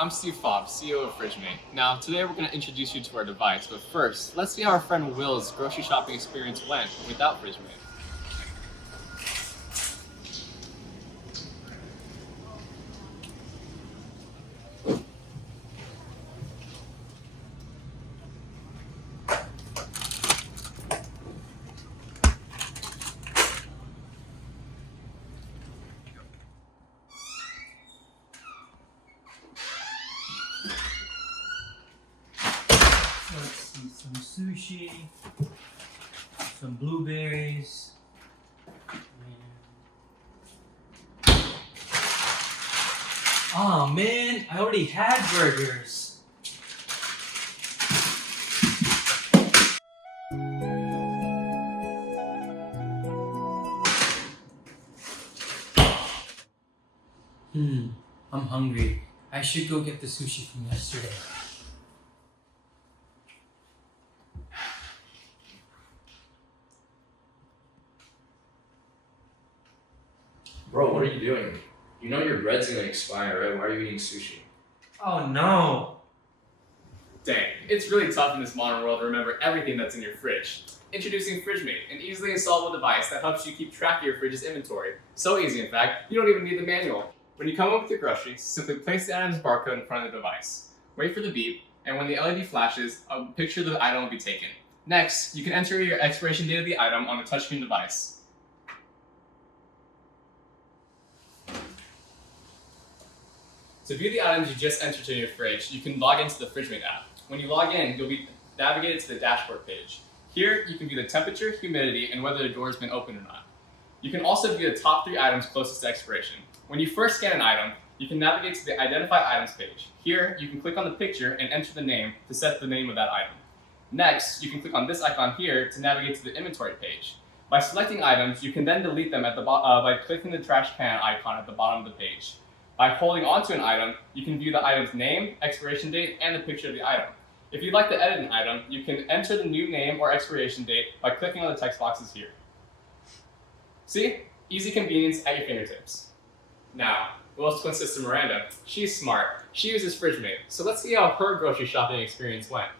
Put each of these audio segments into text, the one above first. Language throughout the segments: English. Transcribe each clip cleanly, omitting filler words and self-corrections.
I'm Steve Fobbs, CEO of FridgeMate. Now, today we're going to introduce you to our device, but first, let's see how our friend Will's grocery shopping experience went without FridgeMate. Let's see, some sushi, some blueberries, oh man, I already had burgers. I'm hungry. I should go get the sushi from yesterday. Bro, what are you doing? You know your bread's gonna expire, right? Why are you eating sushi? Oh no! Dang, it's really tough in this modern world to remember everything that's in your fridge. Introducing FridgeMate, an easily installable device that helps you keep track of your fridge's inventory. So easy, in fact, you don't even need the manual. When you come up with your groceries, simply place the item's barcode in front of the device. Wait for the beep, and when the LED flashes, a picture of the item will be taken. Next, you can enter your expiration date of the item on the touchscreen device. To view the items you just entered in your fridge, you can log into the FridgeMate app. When you log in, you'll be navigated to the dashboard page. Here, you can view the temperature, humidity, and whether the door has been opened or not. You can also view the top 3 items closest to expiration. When you first scan an item, you can navigate to the Identify Items page. Here, you can click on the picture and enter the name to set the name of that item. Next, you can click on this icon here to navigate to the Inventory page. By selecting items, you can then delete them by clicking the trash can icon at the bottom of the page. By holding onto an item, you can view the item's name, expiration date, and the picture of the item. If you'd like to edit an item, you can enter the new name or expiration date by clicking on the text boxes here. See? Easy convenience at your fingertips. Now, Will's twin sister Miranda, she's smart. She uses FridgeMate, so let's see how her grocery shopping experience went.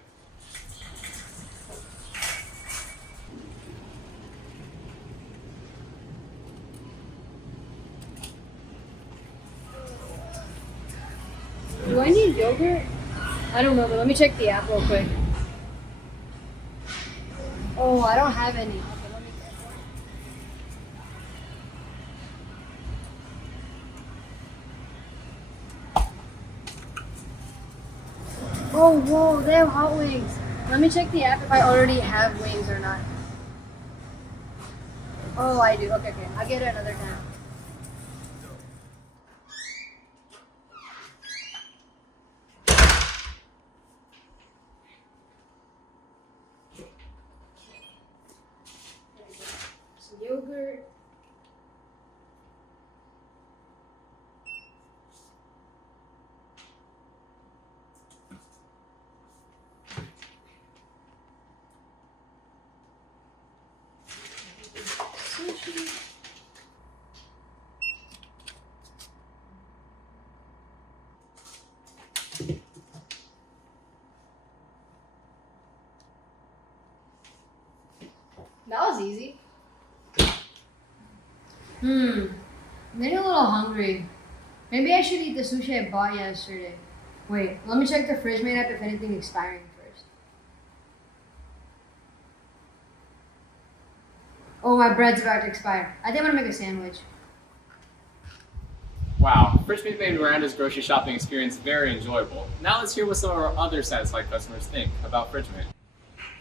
Do I need yogurt? I don't know, but let me check the app real quick. Oh, I don't have any. Okay, let me check. Oh, whoa, they have hot wings. Let me check the app if I already have wings or not. Oh, I do. Okay. I'll get it another time. Some yogurt. Sushi. That was easy. I'm getting a little hungry. Maybe I should eat the sushi I bought yesterday. Wait, let me check the FridgeMate app if anything's expiring first. Oh, my bread's about to expire. I think I'm gonna make a sandwich. Wow, FridgeMate made Miranda's grocery shopping experience very enjoyable. Now let's hear what some of our other satisfied customers think about FridgeMate.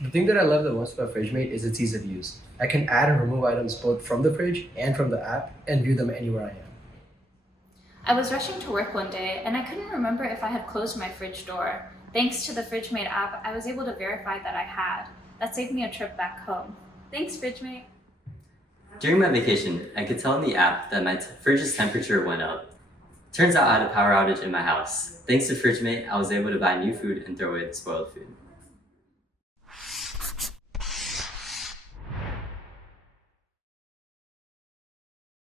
The thing that I love the most about FridgeMate is its ease of use. I can add and remove items both from the fridge and from the app and view them anywhere I am. I was rushing to work one day and I couldn't remember if I had closed my fridge door. Thanks to the FridgeMate app, I was able to verify that I had. That saved me a trip back home. Thanks, FridgeMate. During my vacation, I could tell in the app that my fridge's temperature went up. Turns out I had a power outage in my house. Thanks to FridgeMate, I was able to buy new food and throw away the spoiled food.